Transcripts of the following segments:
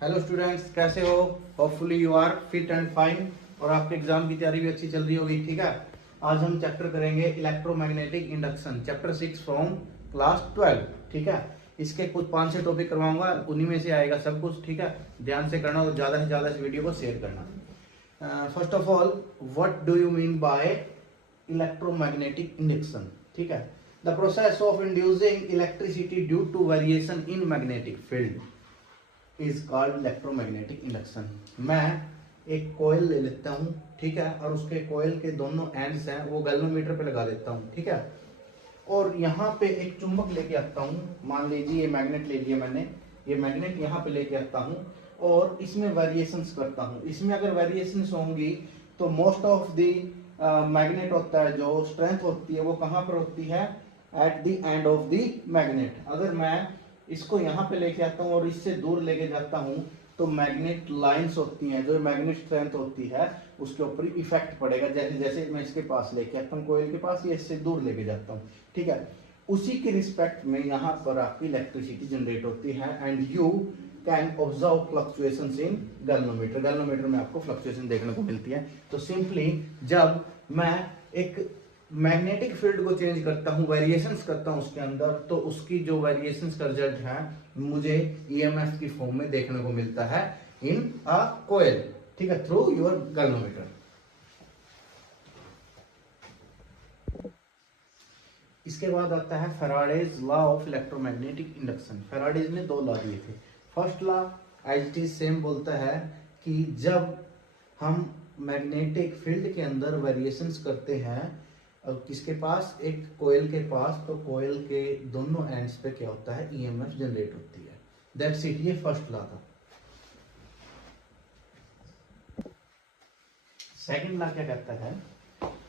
Hello students, कैसे हो? Hopefully you are fit and fine और आपके एग्जाम की तैयारी भी अच्छी चल रही होगी। ठीक है, आज हम चैप्टर करेंगे electromagnetic induction, chapter 6 from class 12। ठीक है, इसके कुछ 5 से टॉपिक करवाऊंगा, उन्हीं में से आएगा सब कुछ। ठीक है, ध्यान से करना और ज्यादा से ज्यादा इस वीडियो को शेयर करना। First of all, what do you mean by electromagnetic induction? ठीक है, the process of inducing electricity due to variation in magnetic field is called electromagnetic induction. मैं एक कोयल ले लेता हूँ, ठीक है, और उसके कोयल के दोनों एंड्स हैं वो गैल्वेनोमीटर पे लगा देता हूँ। ठीक है, और यहाँ पे एक चुंबक लेके आता हूँ। मान लीजिए ये मैग्नेट ले लिया मैंने, ये मैग्नेट यहाँ पे लेके आता हूँ और इसमें वेरिएशंस करता हूँ। इसमें अगर वेरिएशंस होंगी तो मोस्ट ऑफ द मैग्नेट होता है, जो स्ट्रेंथ होती है वो कहाँ पर होती है? At the end of the magnet. अगर मैं इसको यहाँ पे लेके आता हूँ और इससे दूर लेके जाता हूँ तो मैग्नेट लाइंस होती हैं, जो मैग्नेट स्ट्रेंथ होती है उसके ऊपर इफेक्ट पड़ेगा। जैसे जैसे मैं इसके पास लेके आता हूँ कोयल के पास, ये इससे दूर लेके जाता हूँ। ठीक है, उसी के रिस्पेक्ट में यहाँ पर आपकी इलेक्ट्रिसिटी जनरेट होती है and you can observe fluctuations in galvanometer. Galvanometer में आपको फ्लक्चुएशन देखने को मिलती है। तो सिंपली जब मैं एक मैग्नेटिक फील्ड को चेंज करता हूँ, वेरिएशंस करता हूँ उसके अंदर, तो उसकी जो वेरिएशंस का रिजल्ट है मुझे ईएमएफ की फॉर्म में देखने को मिलता है इन अ कोयल। ठीक है, थ्रू योर गैल्वेनोमीटर। इसके बाद आता है Faraday's law of electromagnetic induction. Faraday's ने 2 लॉ दिए थे। First law as it is same बोलता है कि जब हम मैग्नेटिक फील्ड के अंदर वेरिएशंस करते हैं किसके पास? एक कोयल के पास, तो कोयल के दोनों एंड्स पे क्या होता है? ईएमएफ जनरेट होती है। दैट्स इट, ये फर्स्ट लॉ था। सेकंड लॉ क्या कहता है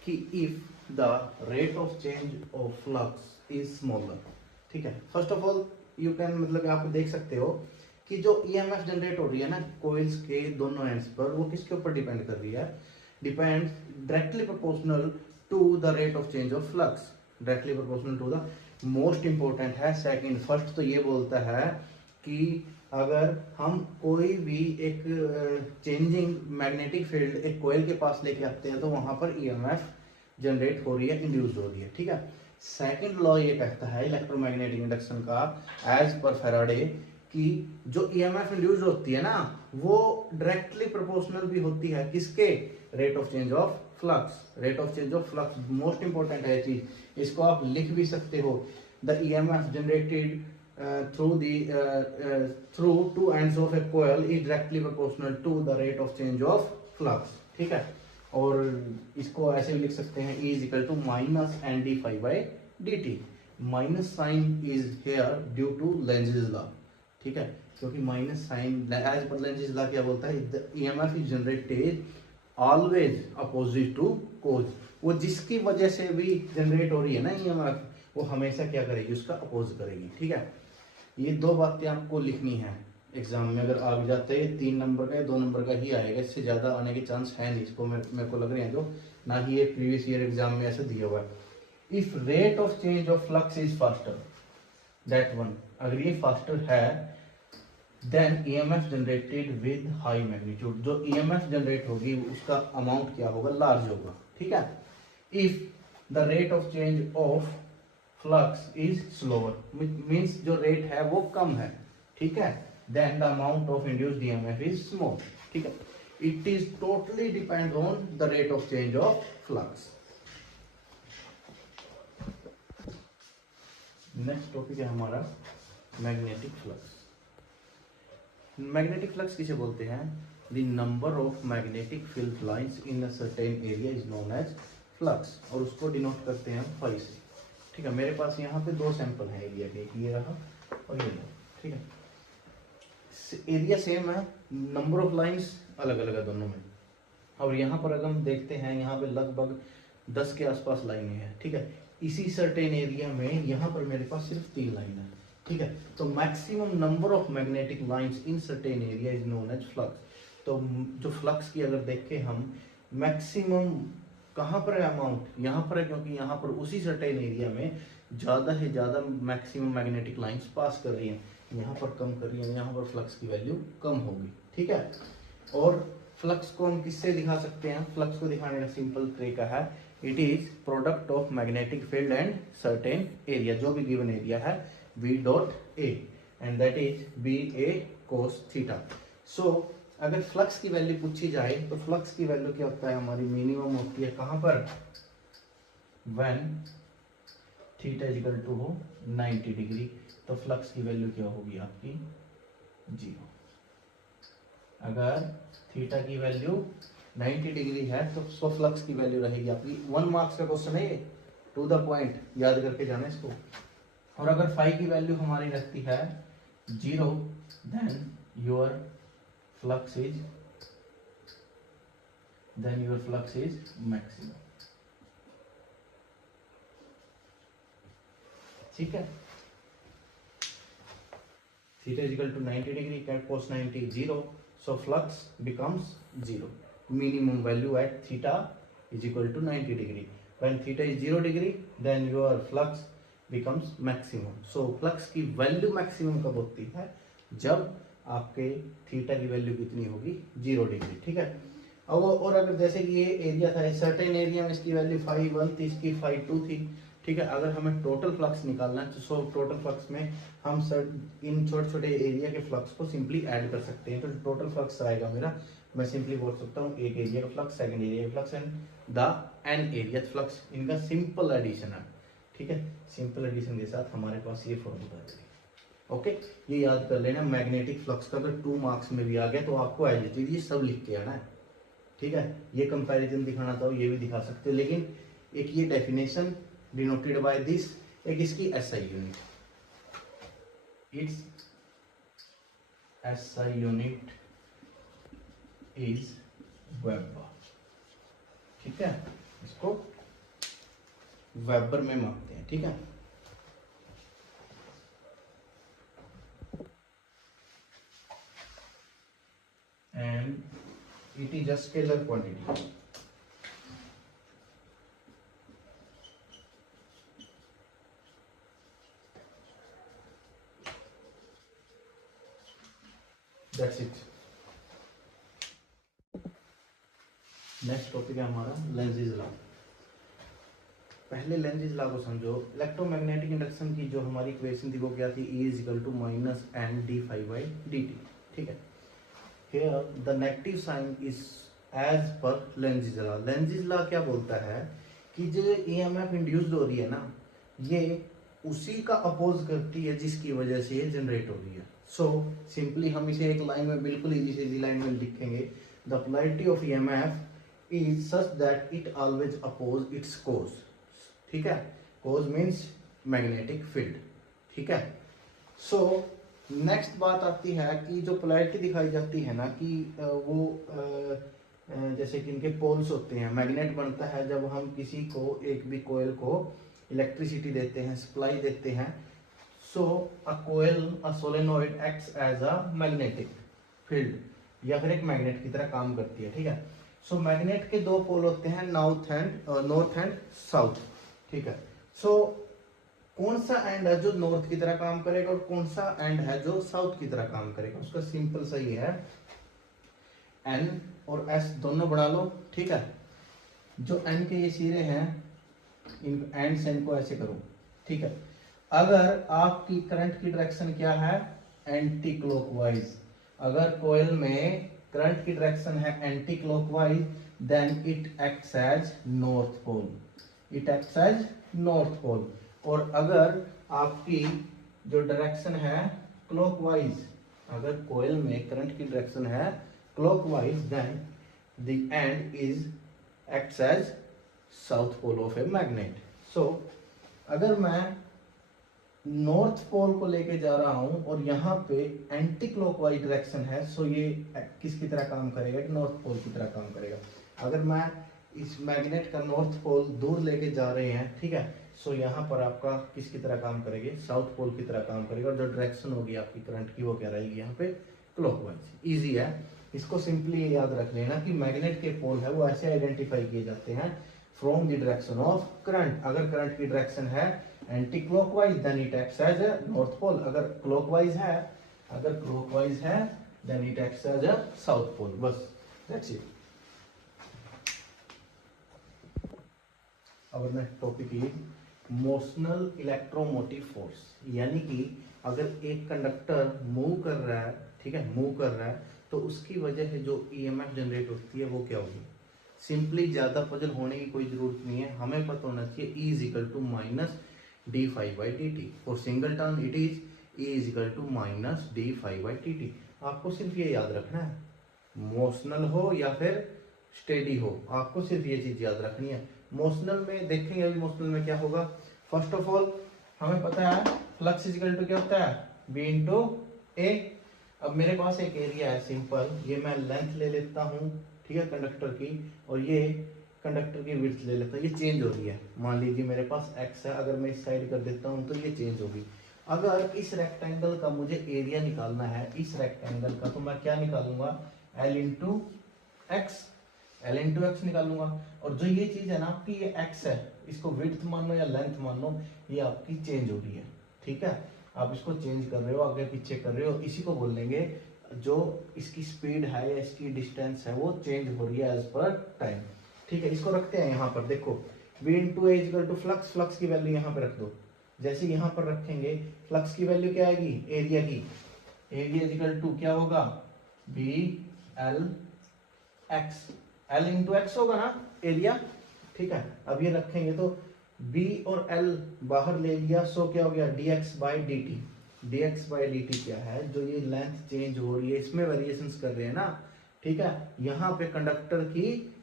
कि if the rate of change of flux is smaller. ठीक है, first of all you can, मतलब आप देख सकते हो कि जो ईएमएफ जनरेट हो रही है ना कोयल्स के दोनों एंड्स पर, वो किसके ऊपर डिपेंड कर रही है? Depends directly proportional to the rate of change of flux. Directly proportional to the, most important है सेकंड। फर्स्ट तो ये बोलता है कि अगर हम कोई भी एक चेंजिंग मैग्नेटिक फील्ड एक कोयल के पास लेके आते हैं तो वहां पर ईएमएफ जनरेट हो रही है, इंड्यूस हो रही है। ठीक है, सेकंड लॉ ये कहता है इलेक्ट्रोमैग्नेटिक इंडक्शन का, एज पर फैराडे, कि जो ईएमएफ इंड्यूस होती है ना वो डायरेक्टली प्रोपोर्शनल भी होती है किसके? Rate of change of flux. Rate of change of flux most important है चीज, इसको आप लिख भी सकते हो। The EMF generated through two ends of a coil is directly proportional to the rate of change of flux। ठीक है, और इसको ऐसे भी लिख सकते हैं E is equal to minus N d phi by D t. Minus sign is here due to Lenz's law. ठीक है, क्योंकि minus sign as per Lenz's law क्या बोलता है? The EMF is generated always opposite to cause. वो जिसकी वजह से भी जनरेट हो रही है ना ईएमएफ, वो हमेशा क्या करेगी? उसका अपोज करेगी। ठीक है, ये 2 बातें आपको लिखनी है एग्जाम में। अगर आ भी जाते हैं 3 नंबर का या 2 नंबर का ही आएगा, इससे ज्यादा आने के चांस है नहीं। इसको मेरे को लग रहे हैं जो, ना ही ये प्रीवियस ईयर एग्जाम में ऐसा दिया हुआ है। If rate of change of flux is faster, that one, अगर ये फास्टर है then EMF generated with high magnitude. जो ईएमएफ जनरेट होगी उसका अमाउंट क्या होगा? लार्ज होगा। ठीक है, if the rate of change of flux is slower, means जो रेट है वो कम है। ठीक है, then the amount of induced EMF is small. ठीक है, it is totally depend on the rate of change of flux. Next topic है हमारा मैग्नेटिक फ्लक्स। मैग्नेटिक फ्लक्स किसे बोलते हैं? The number of magnetic field lines in a certain area is known as flux, और उसको denote करते हैं हम फाई से। ठीक है, मेरे पास यहाँ पे 2 सैंपल है एरिया के, ये रहा और ये रहा। ठीक है, एरिया सेम है, नंबर ऑफ लाइंस अलग अलग है दोनों में। और यहाँ पर अगर हम देखते हैं, यहाँ पे लगभग 10 के आसपास लाइनें हैं। ठीक है, इसी सर्टेन एरिया में यहाँ पर मेरे पास सिर्फ 3 लाइन है। ठीक है, तो maximum number of magnetic lines in certain area is known as flux. तो जो फ्लक्स की अगर देखें हम, मैक्सिमम कहाँ पर है अमाउंट? यहाँ पर है, क्योंकि यहाँ पर उसी सर्टेन एरिया में ज्यादा से ज्यादा मैक्सिमम मैग्नेटिक लाइंस पास कर रही हैं। यहाँ पर कम कर रही है, यहाँ पर फ्लक्स की वैल्यू कम होगी, ठीक है। और फ्लक्स को हम किससे दिखा सकते हैं? फ्लक्स को दिखाने का सिंपल तरीका है, it is product of magnetic field and certain area, जो भी गिवन एरिया है V dot A, and that is B A cos theta. So अगर फ्लक्स की वैल्यू पूछी जाए तो फ्लक्स की वैल्यू क्या होता है हमारी? मिनिमम होती है कहाँ पर? व्हेन थीटा इक्वल टू हो 90 डिग्री, तो फ्लक्स की वैल्यू क्या होगी आपकी? 0। अगर थीटा की वैल्यू 90 डिग्री है तो फ्लक्स की वैल्यू रहेगी आपकी, 1 मार्क्स का क्वेश्चन है ये, टू द पॉइंट, याद करके जाना इसको। और अगर फाई की वैल्यू हमारी रहती है 0, then your flux is maximum, ठीक है। Theta is equal to 90 degree, कैट cos 90 0, so flux becomes 0, minimum value at theta is equal to 90 degree. When theta is 0 degree, then your flux becomes maximum. So flux की value maximum कब होती है? जब आपके theta की value कितनी होगी? 0 डिग्री, ठीक है। अब और अगर जैसे कि ये एरिया था, सर्टेन एरिया में इसकी वैल्यू फाई 1 थी, इसकी फाई 2 थी, ठीक है। अगर हमें टोटल फ्लक्स निकालना है तो टोटल फ्लक्स में हम इन छोटे छोटे एरिया के फ्लक्स को सिंपली ऐड कर सकते हैं। तो टोटल फ्लक्स आएगा मेरा, मैं सिंपली बोल सकता हूँ एक एरिया का फ्लक्स, सेकंड एरिया का flux and the an area flux, इनका सिंपल एडिशन है, ठीक है। सिंपल एडिशन के साथ हमारे पास ये फॉर्मूला है, ओके। ये याद कर लेना, मैग्नेटिक फ्लक्स का अगर 2 मार्क्स में भी आ गया तो आपको एज इट इज ये सब लिख के आना है, ठीक है। ये कंपैरिजन दिखाना था, ये भी दिखा सकते हो, लेकिन एक ये डेफिनेशन डिनोटेड बाय दिस, एक इसकी SI unit, it's SI unit is weber, ठीक है। इसको वेबर में मापते हैं, ठीक है। And it is a scalar quantity, that's it. Next topic है हमारा लेंज़ेज लॉ। पहले लेंज़ेज लॉ को समझो। इलेक्ट्रोमैग्नेटिक इंडक्शन की जो हमारी इक्वेशन थी वो क्या थी? E is equal to minus N d phi by D T, ठीक है। Here the negative sign is as per Lenz's law. लेंज़ेज law क्या बोलता है कि जो ईएमएफ इंड्यूस्ड हो रही है ना, ये उसी का अपोज करती है जिसकी वजह से ये जनरेट हो रही है। सो सिंपली हम इसे एक लाइन में बिल्कुल इजी लाइन में लिखेंगे, the polarity of EMF is such that it always oppose its cause, ठीक है। कोज मीन्स मैग्नेटिक फील्ड, ठीक है। सो नेक्स्ट बात आती है कि जो पोलैरिटी दिखाई जाती है ना कि जैसे कि इनके पोल्स होते हैं, मैग्नेट बनता है जब हम किसी को, एक भी कोयल को इलेक्ट्रिसिटी देते हैं, सप्लाई देते हैं। So a coil, a solenoid acts as a magnetic field, या फिर एक मैग्नेट की तरह काम करती है, ठीक है। सो मैग्नेट के 2 पोल होते हैं, नॉर्थ एंड साउथ, ठीक है। सो कौन सा एंड है जो नॉर्थ की तरह काम करेगा और कौन सा एंड है जो साउथ की तरह काम करेगा? उसका सिंपल सा ही है, एन और एस दोनों बना लो, ठीक है। जो एन के ये सिरे हैं, इन एंड से इनको ऐसे करो, ठीक है। अगर आपकी करंट की डायरेक्शन क्या है? Anti clockwise. अगर कॉइल में करंट की डायरेक्शन है anti clockwise, then it acts as north pole, it acts as north pole. और अगर आपकी जो डायरेक्शन है क्लॉकवाइज, अगर कॉइल में करंट की डायरेक्शन है clockwise, then the end is acts as south pole of a magnet. So अगर मैं नॉर्थ पोल को लेके जा रहा हूं और यहाँ पे एंटी क्लॉकवाइज डायरेक्शन है, सो ये किसकी तरह काम करेगा? नॉर्थ पोल की तरह काम करेगा। अगर मैं इस मैग्नेट का नॉर्थ पोल दूर लेके जा रहे हैं, ठीक है, सो यहाँ पर आपका किसकी तरह काम करेगी? साउथ पोल की तरह काम करेगा। और जो डायरेक्शन होगी आपकी करंट की वो क्या रहेगी? यहाँ पे क्लॉकवाइज। इजी है, इसको सिंपली याद रख लेना कि मैग्नेट के पोल है वो ऐसे आइडेंटिफाई किए जाते हैं from the direction of current. अगर करंट की डायरेक्शन है anti clockwise then it acts as a north pole. अगर क्लॉकवाइज है then it acts as a south pole. बस दैट्स इट। अब next topic is motional electromotive force, यानी कि अगर एक कंडक्टर मूव कर रहा है, ठीक है, मूव कर रहा है, तो उसकी वजह से जो ईएमएफ जनरेट होती है वो क्या होगी। सिंपली ज्यादा पजल होने की कोई जरूरत नहीं है, हमें पता होना चाहिए E is equal to minus D phi by D T. For single turn it is E is equal to minus D phi by D T. आपको सिर्फ ये याद रखना है, मोशनल हो या फिर स्टेडी हो, आपको सिर्फ ये चीज याद रखनी है। मोशनल में देखेंगे अभी, मोशनल में क्या होगा। फर्स्ट ऑफ ऑल हमें पता है फ्लक्स इजिकल टू क्या होता है, बी इंटू ए। अब मेरे पास एक एरिया है सिंपल, ये मैं लेंथ ले लेता हूँ, ठीक है, कंडक्टर की, और ये कंडक्टर की विड्थ ले लेता हूँ। ये चेंज हो रही है, मान लीजिए मेरे पास एक्स है, अगर मैं इस साइड कर देता हूँ तो ये चेंज होगी। अगर इस रेक्टेंगल का मुझे एरिया निकालना है, इस रेक्टेंगल का, तो मैं क्या निकालूंगा, L into x, L into x निकालूंगा। और जो ये चीज है ना आपकी, ये एक्स है, इसको विड्थ मान लो या लेंथ मान लो, ये आपकी चेंज हो रही है, ठीक है। आप इसको चेंज कर रहे हो, आगे पीछे कर रहे हो, इसी को बोलेंगे जो इसकी स्पीड है या इसकी डिस्टेंस है वो चेंज हो रही है एज पर टाइम, ठीक है। इसको रखते हैं यहाँ पर, देखो v into A equal to flux, flux की वैल्यू यहाँ पे रख दो। जैसे यहाँ पर रखेंगे फ्लक्स की वैल्यू क्या आएगी, एरिया की, एरिया इक्वल टू क्या होगा, B L X, L into X होगा ना एरिया, ठीक है। अब ये रखेंगे तो b और l बाहर ले लिया, सो क्या हो गया, dx by D T. dx by D T क्या है, जो ये लेंथ चेंज हो रही है इसमें वेरिएशंस कर रहे हैं ना, ठीक है। यहाँ पे कंडक्टर की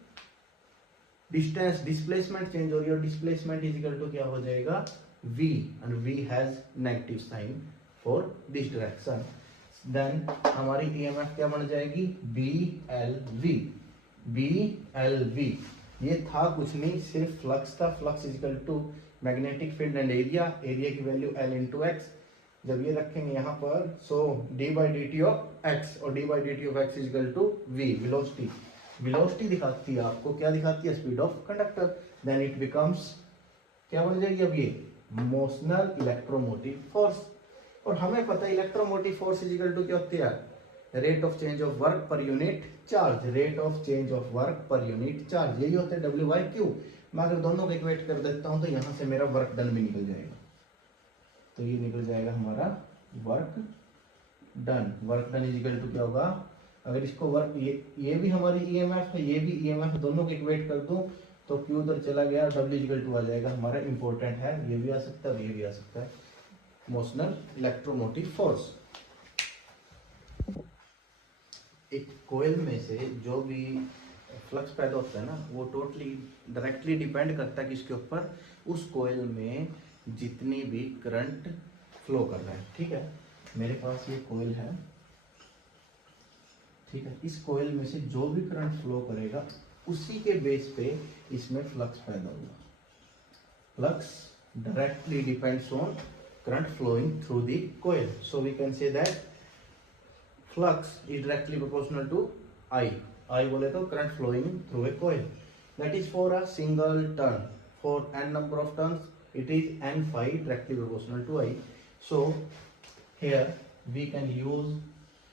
डिस्टेंस, डिस्प्लेसमेंट चेंज हो रही है, और डिस्प्लेसमेंट इज इक्वल टू क्या हो जाएगा, v, and v has negative sign for this direction. Then हमारी ईएमएफ क्या बन जाएगी, बी एल वी। ये था कुछ नहीं, सिर्फ फ्लक्स था। Flux is equal to magnetic field and area, area की वैल्यू एल इंटू एक्स। जब ये रखेंगे यहाँ पर, so d by D t of X, और d by D t of X is equal to V, velocity. Velocity दिखाती है आपको, क्या दिखाती है, speed of conductor. Then it becomes क्या बन जाएगी अब ये, मोशनल इलेक्ट्रोमोटिव फोर्स। और हमें पता है इलेक्ट्रोमोटिव फोर्स इजिकल टू क्या होती है, rate of change of work per unit charge, rate of change of work per unit charge, यही होता है डब्ल्यू बाई क्यू। मैं अगर दोनों को इक्वेट कर देता हूं तो यहां से मेरा वर्क डन भी निकल जाएगा, तो ये निकल जाएगा हमारा work done. Work done is equal to क्या होगा, अगर इसको वर्क, ये भी हमारी ईएमएफ है, ये भी ईएमएफ, दोनों को इक्वेट कर दूं तो क्यू उधर चला गया, डब्ल्यू इक्वल टू आ जाएगा हमारा। इंपॉर्टेंट है, ये भी आ सकता है और ये भी आ सकता है, मोशनल इलेक्ट्रोमोटिव फोर्स। एक कोयल में से जो भी फ्लक्स पैदा होता है ना, वो टोटली डायरेक्टली डिपेंड करता है किसके ऊपर, उस कोयल में जितनी भी करंट फ्लो कर रहा है, ठीक है। मेरे पास ये कोयल है, ठीक है, इस कोयल में से जो भी करंट फ्लो करेगा उसी के बेस पे इसमें फ्लक्स पैदा होगा। Flux directly depends on current flowing through the coil, so we can say that flux is directly proportional to I. I बोले तो current flowing through a coil. That is for a single turn. For n number of turns, it is n phi directly proportional to I. So here we can use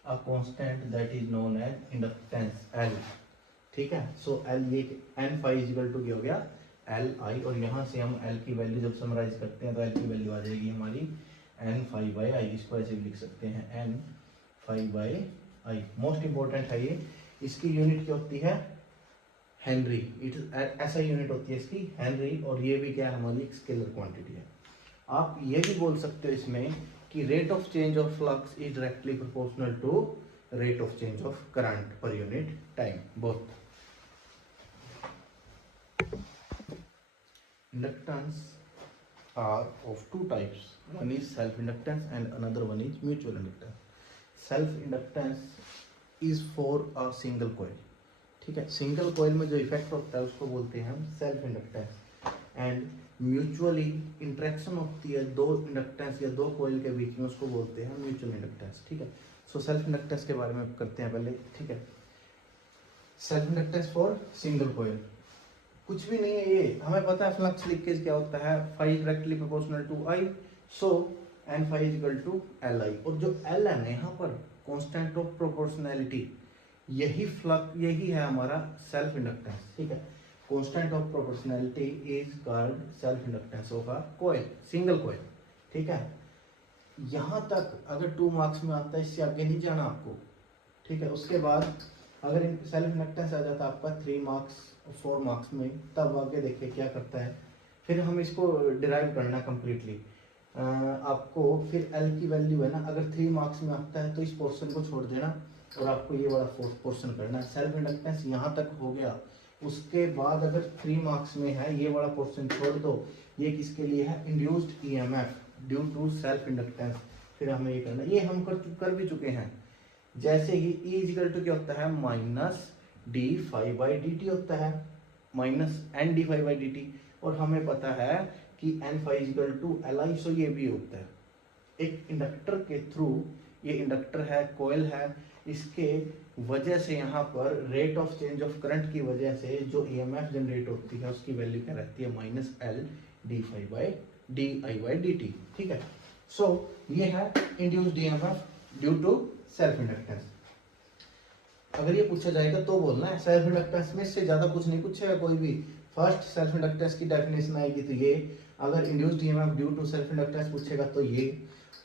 a constant that is known as inductance L. ठीक है, so L ये n phi is equal to क्या हो गया, L I, और यहाँ से हम L की वैल्यू जब समराइज करते हैं तो L की वैल्यू आ जाएगी हमारी n phi by I. इसको ऐसे भी लिख सकते हैं n phi by I. Most important है ये, इसकी यूनिट क्या होती है, हेनरी। इट ऐसा यूनिट होती है इसकी हेनरी, और ये भी क्या है, हमारी एक स्केलर क्वांटिटी है। आप ये भी बोल सकते हो इसमें कि rate of change of flux is directly proportional to rate of change of current per unit time, both. Inductance are of two types, one is self inductance and another one is mutual inductance. Self inductance is for a single coil, ठीक है, single coil में जो effect होता है उसको बोलते हैं हम self inductance. And mutually interaction होती है दो इंडक्टेंस या दो कॉइल के बीच में, उसको बोलते हैं म्यूचुअल इंडक्टेंस, ठीक है। सो सेल्फ इंडक्टेंस के बारे में करते हैं पहले, ठीक है। Self inductance for single coil, कुछ भी नहीं है ये, हमें पता है फ्लक्स लीकेज क्या होता है, phi is directly proportional to I, so N phi is equal to L I. और जो एल है ना यहाँ पर कांस्टेंट ऑफ प्रोपोर्शनैलिटी, यही है हमारा सेल्फ इंडक्टेंस, ठीक है। Constant of proportionality is called self inductance of a coil, single coil, ठीक है। यहाँ तक अगर 2 मार्क्स में आता है, इससे आगे नहीं जाना आपको, ठीक है। उसके बाद अगर सेल्फ इंडक्टेंस आ जाता है आपका 3 मार्क्स 4 मार्क्स में, तब आगे देखिए क्या करता है। फिर हम इसको डिराइव करना कम्प्लीटली, आपको फिर एल की वैल्यू है ना, अगर 3 मार्क्स में आता है तो इस पोर्शन को छोड़ देना और आपको ये वाला पोर्शन करना है। सेल्फ इंडक्टेंस यहाँ तक हो गया, उसके बाद अगर 3 मार्क्स में है ये वाला पोर्शन छोड़ दो, ये किसके लिए है, induced EMF due to self inductance. फिर हमें ये करना, ये हम कर भी चुके हैं। जैसे ही E इक्वल टू क्या होता है, minus D phi by D t होता है, minus N d phi by D t. और हमें पता है कि N phi equal to L I, so ये भी होता है एक इंडक्टर के थ्रू, ये इंडक्टर है, कॉइल है, इसके वजह से यहाँ पर rate of change of current की वजह से जो ईएमएफ जनरेट होती है उसकी वैल्यू क्या रहती है, minus L D phi by D I by D T, ठीक है। सो ये है induced EMF due to self inductance. अगर ये पूछा जाएगा तो बोलना है सेल्फ इंडक्टेंस में, इससे ज्यादा कुछ नहीं पूछेगा कोई भी। फर्स्ट सेल्फ इंडक्टेंस की डेफिनेशन आएगी तो ये, अगर induced EMF due to self inductance पूछेगा तो ये,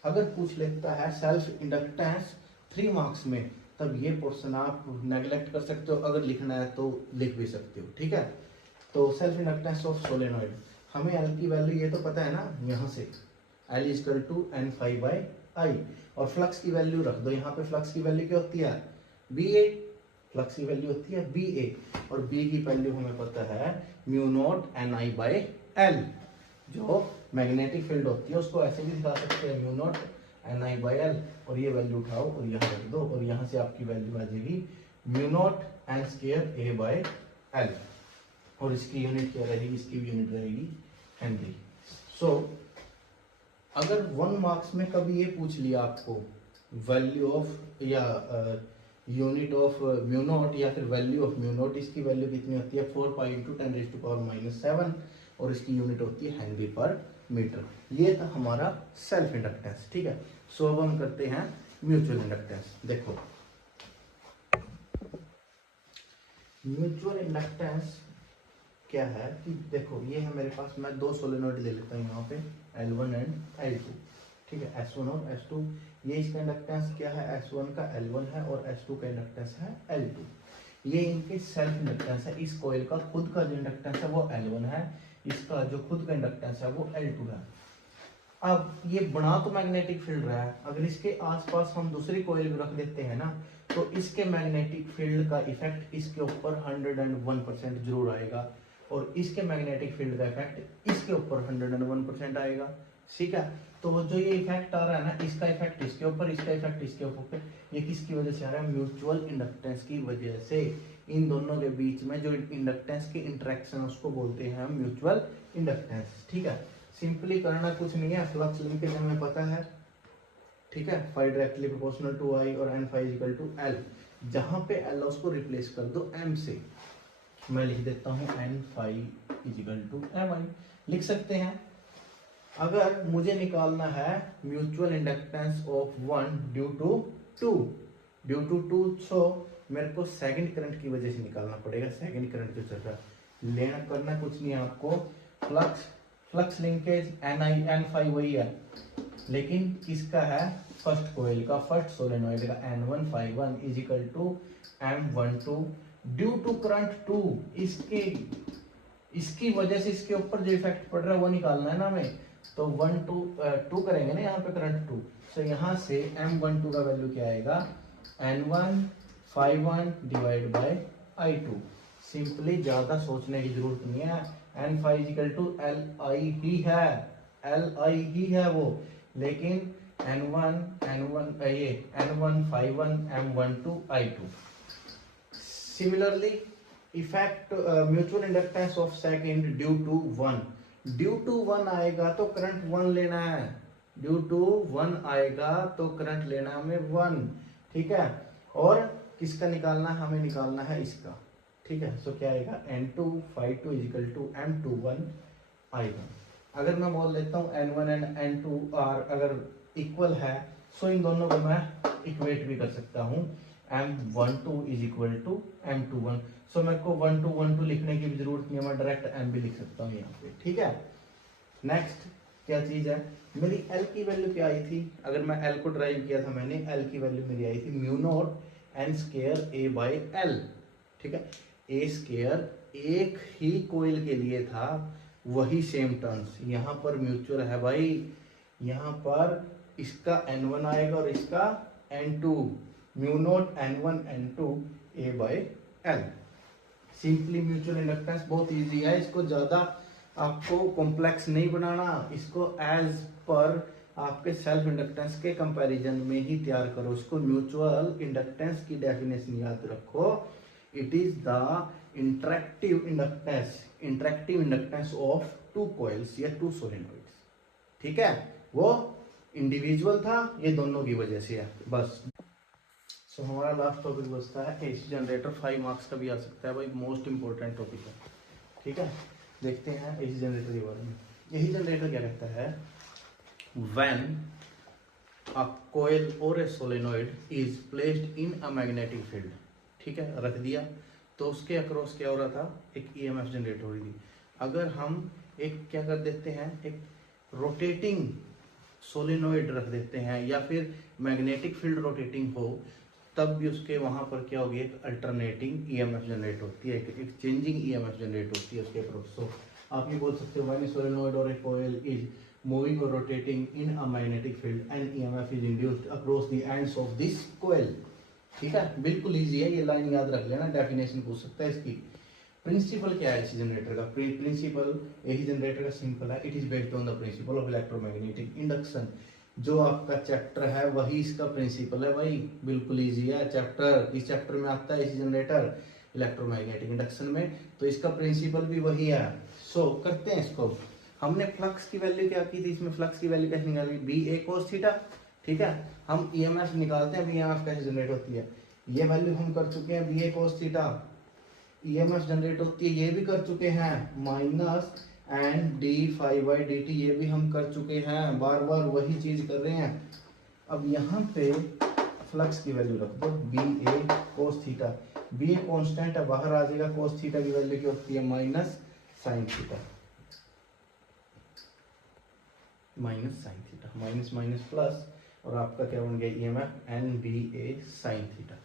अगर पूछ लेता है सेल्फ इंडक्टेंस 3 मार्क्स में, तब ये पोर्शन आप नेग्लेक्ट कर सकते हो, अगर लिखना है तो लिख भी सकते हो, ठीक है। तो सेल्फ इंडक्टेंस ऑफ सोलेनॉइड, हमें एल की वैल्यू ये तो पता है ना, यहाँ से L is equal to N phi by I, और फ्लक्स की वैल्यू रख दो यहाँ पे। फ्लक्स की वैल्यू क्या होती है, बी ए, फ्लक्स की वैल्यू होती है बी ए, और बी की वैल्यू हमें पता है mu not an I by L. जो मैग्नेटिक फील्ड होती है उसको ऐसे भी दिखा सकते हैं, mu not an I by L, और ये वैल्यू उठाओ और यहाँ रख दो, और यहाँ से आपकी वैल्यू आ जाएगी mu not an square A by L, और इसकी यूनिट क्या रहेगी, इसकी भी यूनिट रहेगी हेनरी। सो अगर 1 मार्क्स में कभी ये पूछ लिया आपको वैल्यू ऑफ या यूनिट ऑफ म्यू नॉट या फिर वैल्यू ऑफ म्यू नॉट, इसकी वैल्यू कितनी होती है 4 pi into 10 raised to power minus 7, और इसकी यूनिट होती है हेनरी पर मीटर। ये था हमारा सेल्फ इंडक्टेंस, ठीक है। सो अब हम करते हैं म्यूचुअल इंडक्टेंस। देखो म्यूचुअल इंडक्टेंस क्या है कि देखो ये है मेरे पास, मैं 2 सोलेनॉइड ले लेता हूँ यहाँ पे, L1 एंड L2, ठीक है, S1 और S2। ये इसका इंडक्टेंस क्या है, S1 का L1 है और S2 का इंडक्टेंस है L2। ये इनके सेल्फ इंडक्टेंस है। इस कॉइल का खुद का जो इंडक्टेंस है वो L1 है, इसका जो खुद का इंडक्टेंस है वो L2 है। अब ये बना तो मैग्नेटिक फील्ड रहा है, अगर इसके आसपास हम दूसरी कॉइल भी रख देते हैं ना, तो इसके मैग्नेटिक फील्ड का इफेक्ट इसके ऊपर 101% जरूर आएगा, और इसके मैग्नेटिक फील्ड का इफेक्ट इसके ऊपर 101% आएगा, ठीक है। तो जो ये इफेक्ट आ रहा है ना, इसका इफेक्ट इसके ऊपर, इसका इफेक्ट इसके ऊपर, ये किसकी वजह से आ रहा है, म्यूचुअल इंडक्टेंस की वजह से। इन दोनों के बीच में जो इंडक्टेंस की इंटरेक्शन उसको बोलते हैं हम म्यूचुअल इंडक्टेंस, ठीक है। सिंपली करना कुछ नहीं है, फ्लक्स लिंकेज हमें पता है, ठीक है, phi directly proportional to I और N phi equal to L. जहां पे एल उसको रिप्लेस कर दो एम से, मैं लिख देता हूं N phi equal to M I, लिख सकते हैं। अगर मुझे निकालना है mutual inductance of 1 due to 2, so मेरे को सेकंड करंट की वजह से निकालना पड़ेगा, सेकंड करंट जो चल रहा है। लेना करना कुछ नहीं है आपको, flux linkage N I N phi वही है, लेकिन किसका है, फर्स्ट कॉइल का, फर्स्ट सोलेनॉइड का, N1 phi 1 is equal to M12 due to current 2। इसकी वजह से इसके ऊपर जो इफेक्ट पड़ रहा है वो निकालना है ना हमें, तो 2 करेंगे ना यहाँ पे करंट 2। सो यहाँ से M12 का वैल्यू क्या आएगा, N1 phi 1 divide by I2। Simply ज्यादा सोचने की जरूरत नहीं है, N phi equal to L I ही है वो, लेकिन N1 phi 1 M12 I2। Similarly effect mutual inductance of second due to 1 आएगा तो करंट 1 लेना है, ड्यू टू 1 आएगा तो करंट लेना हमें 1, ठीक है। और किसका निकालना है, हमें निकालना है इसका, ठीक है। सो क्या आएगा N2 phi2 is equal to M21 आएगा। अगर मैं बोल देता हूँ N1 एंड N2 आर अगर इक्वल है, सो इन दोनों को मैं इक्वेट भी कर सकता हूँ M12 is equal to M21। सो मेरे को 1212 लिखने की भी जरूरत नहीं है, मैं डायरेक्ट M भी लिख सकता हूँ यहाँ पे, ठीक है। नेक्स्ट क्या चीज है, मेरी L की वैल्यू क्या आई थी, अगर मैं L को ड्राइव किया था मैंने, L की वैल्यू मेरी आई थी mu naught N square A by L, ठीक है। A स्क्वायर एक ही कोयल के लिए था, वही सेम टर्म्स यहाँ पर म्यूचुअल है भाई, यहाँ पर इसका N1 आएगा और इसका N2, mu naught N1 N2 A by L। Simply mutual inductance बहुत इजी है, इसको ज्यादा आपको कॉम्प्लेक्स नहीं बनाना, इसको एज पर आपके सेल्फ इंडक्टेंस के कंपैरिजन में ही तैयार करो। इसको म्यूचुअल इंडक्टेंस की डेफिनेशन याद रखो, it is the interactive inductance of two coils या टू सोलेनॉइड्स, ठीक है। वो इंडिविजुअल था, ये दोनों की वजह से है बस। सो हमारा लास्ट टॉपिक बचता है एसी जनरेटर, 5 मार्क्स का भी आ सकता है भाई, मोस्ट इंपॉर्टेंट टॉपिक है, ठीक है। देखते हैं एसी जनरेटर के बारे में। एसी जनरेटर क्या कहता है, व्हेन अ कॉइल और ए solenoid is placed in a magnetic field, ठीक है, रख दिया तो उसके अक्रॉस क्या हो रहा था, एक ईएमएफ जनरेट हो रही थी। अगर हम एक क्या कर देते हैं, एक रोटेटिंग सोलेनॉइड रख देते हैं या फिर मैग्नेटिक फील्ड रोटेटिंग हो, तब भी उसके वहां पर क्या होगी, एक अल्टरनेटिंग ईएमएफ जनरेट होती है, एक चेंजिंग ईएमएफ जनरेट होती है उसके अक्रॉस। सो आप ये बोल सकते हो व्हेन ए सोलेनॉइड और ए कॉइल इज मूविंग और rotating in a magnetic field and EMF is induced across the ends of this coil, ठीक है। बिल्कुल इजी है, ये लाइन याद रख लेना, डेफिनेशन पूछ सकता है इसकी। प्रिंसिपल क्या है एसी जनरेटर का, प्रिंसिपल एसी जनरेटर का सिंपल है, it is based on the principle of electromagnetic induction. जो आपका चैप्टर है वही इसका प्रिंसिपल है भाई, बिल्कुल इजी है चैप्टर। इस चैप्टर में आता है एसी जनरेटर इलेक्ट्रोमैग्नेटिक इंडक्शन में, तो इसका प्रिंसिपल भी वही है। सो करते हैं इसको। हमने फ्लक्स की वैल्यू क्या की थी, इसमें फ्लक्स की वैल्यू कैसे निकाली, बी ए कोस थीटा, ठीक है। हम ईएमएफ निकालते हैं, ईएमएफ कैसे जनरेट होती है, ये वैल्यू हम कर चुके हैं, B A cos theta. EMF generate होती है, ये भी कर चुके हैं, minus and D phi by D T, ये भी हम कर चुके हैं, बार बार वही चीज कर रहे हैं। अब यहाँ पे फ्लक्स की वैल्यू रख दो, B A cos theta, B A constant है, बाहर आ जाएगा, कोस थीटा की वैल्यू क्या होती है, minus sine theta, minus sine theta, minus minus plus, और आपका क्या बन गया ईएमएफ एन बी ए साइन थीटा,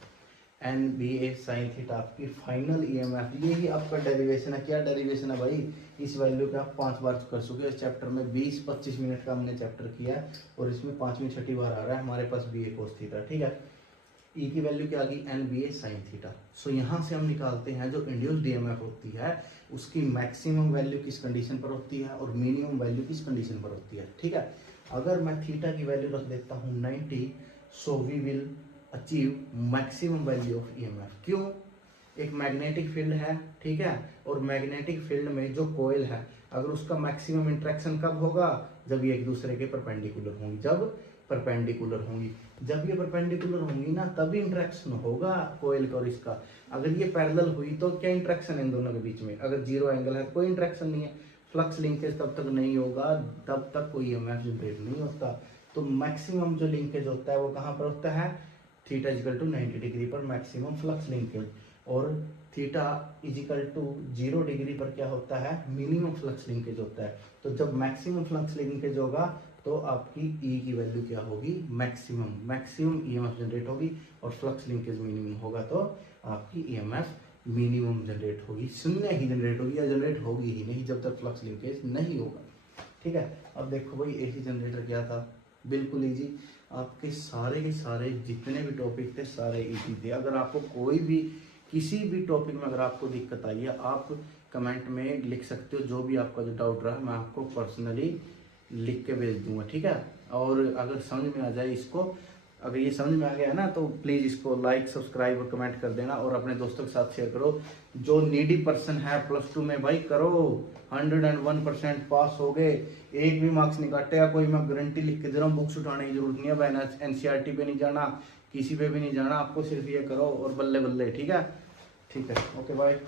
एन बी ए साइन थीटा आपकी फाइनल ईएमएफ। ये ही आपका डेरिवेशन है, क्या डेरिवेशन है भाई, इस वैल्यू पे आप 5 बार कर चुके इस चैप्टर में, 20-25 मिनट का हमने चैप्टर किया है और इसमें 5वीं 6ठी बार आ रहा है हमारे पास बी ए कोस थीटा, ठीक है। ई की वैल्यू क्या आ गई, एन बी ए साइन थीटा। सो यहाँ से हम निकालते हैं जो इंड्यूस्ड ईएमएफ होती है उसकी मैक्सिमम वैल्यू किस कंडीशन पर होती है और मिनिमम वैल्यू किस कंडीशन पर होती है, ठीक है। अगर मैं थीटा की वैल्यू रख देता हूँ 90, so we will achieve maximum value of EMF. क्यों, एक मैग्नेटिक फील्ड है, ठीक है, और मैग्नेटिक फील्ड में जो कॉइल है अगर उसका मैक्सिमम इंट्रैक्शन कब होगा, जब ये एक दूसरे के परपेंडिकुलर होंगी, जब परपेंडिकुलर होंगी, जब ये परपेंडिकुलर होंगी ना तभी इंट्रैक्शन होगा कॉइल का और इसका। अगर ये पैरेलल हुई तो क्या इंट्रैक्शन है इन दोनों के बीच में, अगर जीरो एंगल है तो कोई इंट्रैक्शन नहीं है, फ्लक्स लिंकेज तब तक नहीं होगा, तब तक कोई ईएमएफ जनरेट नहीं होता। तो मैक्सिमम जो लिंकेज होता है वो कहाँ पर होता है, थीटा इजिकल टू 90 डिग्री पर मैक्सिमम फ्लक्स लिंकेज, और थीटा इजिकल टू 0 डिग्री पर क्या होता है, मिनिमम फ्लक्स लिंकेज होता है। तो जब मैक्सिमम फ्लक्स लिंकेज होगा तो आपकी ई की वैल्यू क्या होगी, मैक्सिमम ईएमएफ जनरेट होगी, और फ्लक्स लिंकेज मिनिमम होगा तो आपकी ईएमएफ मिनिमम जनरेट होगी, शून्य ही जनरेट होगी या जनरेट होगी ही नहीं जब तक फ्लक्स लिंकेज नहीं होगा, ठीक है। अब देखो भाई एसी जनरेटर क्या था, बिल्कुल इजी, आपके सारे के सारे जितने भी टॉपिक थे सारे इजी थे। अगर आपको कोई भी किसी भी टॉपिक में अगर आपको दिक्कत आई है आप कमेंट में लिख सकते हो, जो भी आपका जो डाउट रहा मैं आपको पर्सनली लिख के भेज दूंगा, ठीक है। और अगर समझ में आ जाए इसको, अगर ये समझ में आ गया है ना तो प्लीज़ इसको लाइक सब्सक्राइब और कमेंट कर देना और अपने दोस्तों के साथ शेयर करो। जो नीडी पर्सन है +2 में भाई करो, 101% पास हो गए, एक भी मार्क्स नहीं काटेगा कोई, मैं गारंटी लिख के दे रहा हूँ। बुक्स उठाने की जरूरत नहीं है भाई, एनसीईआरटी पे नहीं जाना, किसी पे भी नहीं जाना, आपको सिर्फ ये करो और बल्ले बल्ले, ठीक है। ठीक है, ओके बाय।